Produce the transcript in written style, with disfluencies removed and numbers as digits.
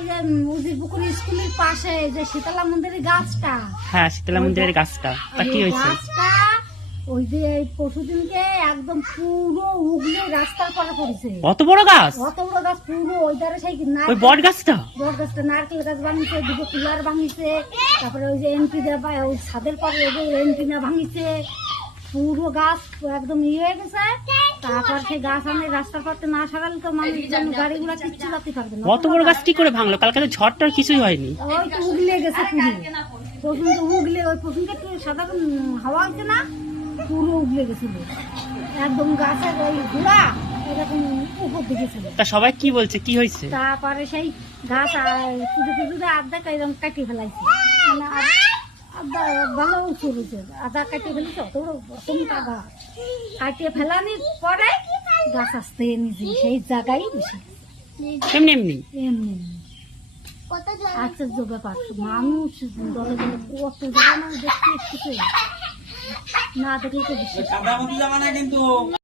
ওই যে উজিরপুকুর স্কুলের পাশে যে শীতলা মন্দিরের গাছটা, হ্যাঁ শীতলা মন্দিরের গাছটা, তা কি হয়েছে? গাছটা ওই যে পরশুদিনকে একদম পুরো উগলে রাস্তার পাড়ে পড়েছে। অত বড় গাছ? অত বড় গাছ পুরো ওই ধারে সেই ওই বট গাছটা? বট গাছটা নারকেল গাছ ভাঙিছে, দুটো পিলার ভাঙিছে, তারপরে ওই যে এন্ট্রিটা ওই ছাদের পরে এন্ট্রিনা ভাঙিছে, পুরো গাছ একদম ইয়ে হয়ে গেছে। তারপর সেই গাছ আমি রাস্তার পথে না সরালে তো মানুষজন গাড়িগুলো কিচ্ছু যাতে পারবে না। অত বড় গাছ কি করে ভাঙলো? কালকে তো ঝড়টার কিছুই হয়নি। ওই তো উগলে গেছে পুরো, প্রথম তো উগলে ওই প্রথমটা একটু সাধারণ হাওয়া হয়েছে না, পুরো উগলে গেছিল একদম গাছের ওই ঘোড়া এরকম উপর দিকে ছিল। তা সবাই কি বলছে, কি হয়েছে? তারপরে সেই গাছ পুজো পুজোতে আধা এরকম কাটিয়ে ফেলাইছে, মানে আধা ভালো উঁচু হয়েছে, আধা কাটিয়ে ফেলেছে। অত বড় অতটা গাছ কাটিয়ে ফেলানির পরে গাছ আসতে নিজে সেই জায়গায় বসে এমনি এমনি এমনি আশ্চর্য ব্যাপার। মানুষ দলে দলে কত জায়গা দেখতে এসেছে, না দেখলে তো বিশ্বাস